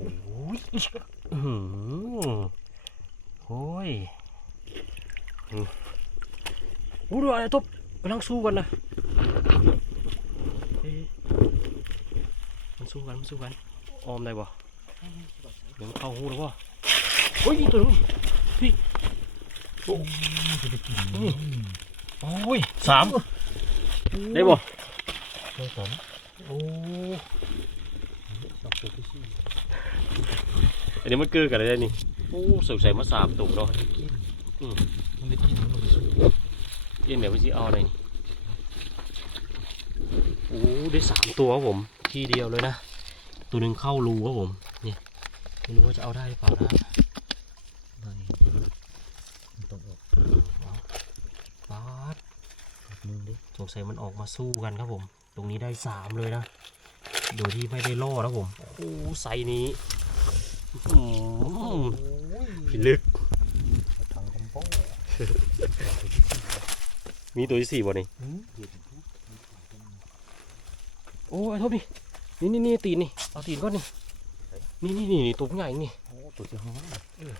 อ้ยอื้อโอ้ยอู้ดูอะไรทบกำลังสู้กันนะมันสู้กันมันสู้กันออมได้บ่เดี๋ยวเข้าหูแล้วบ่โอ้ยตัวนู้นพี่โอ้นี่โอ้ยสามได้บ่สองโอ้ อันนี้มันเกิดกันอะไรนี่โอ้สงสัยมาสามตุ่มเนาะมันได้กินอืมมันได้กินมันได้สู้เอ็นเดี๋ยวพี่จะเอาอะไรโอ้ได้สามตัวครับผมทีเดียวเลยนะ ตัวหนึ่งเข้ารูครับผมนี่ไม่รู้ว่าจะเอาได้หรือเปล่านะต้องออกป๊าดมือดิสงสัยมันออกมาสู้กันครับผม ตรงนี้ได้สามเลยนะ โดยที่ไม่ได้ล่อนะผมโอ้ไซส์นี้อืมพิลึกถังคอมโป้มีตัวที่สี่บ่นี่หืมโอ้ยโทษนี่นี่นี่นี่ตีนนี่เอาตีนก่อนนี่นี่นี่นี่นี่ตัวใหญ่นี่โอ้ตัวที่ห้าเออ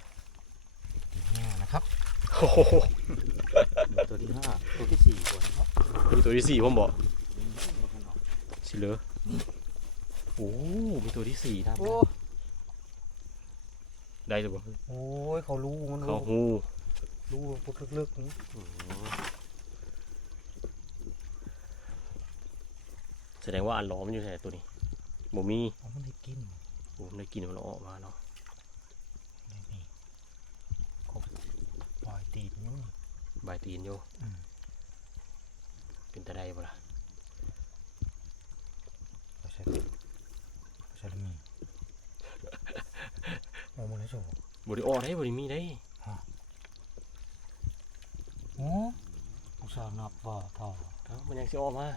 ตัวที่ห้านะครับโอ้โหตัวที่ห้าตัวที่สี่ตัวนะครับมีตัวที่สี่ผมบอกสิเหลือ โอ้ มีตัวที่สี่นะโอ้ได้หรือเปล่าโอ้ยเขารู้มันเขารู้หูรู้พวกลึกๆนี่แสดงว่าอันล้อมันอยู่ไหนตัวนี้บ่มีอ๋อมันได้กินโอ้ได้กินมันออกมาเนาะได้นี่ครบปล่อยตีนยังนี่ใบตีนโย อืม เป็นตะไดบ่ล่ะ ปลาใช่ปลาใช่มี โอ้มันได้โชว์บ่ได้ออกได้บ่ได้มีได้โอ้อุตส่าห์นับว่าเท่าเอ้ามันยังสิออกมา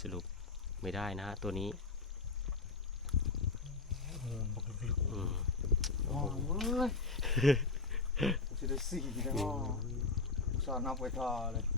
สรุปไม่ได้นะฮะตัวนี้อืมพวกลึกอืมๆอ๋อเว้ยกูจะได้สี่แล้วอุตส่าห์นับไว้ท่าเลย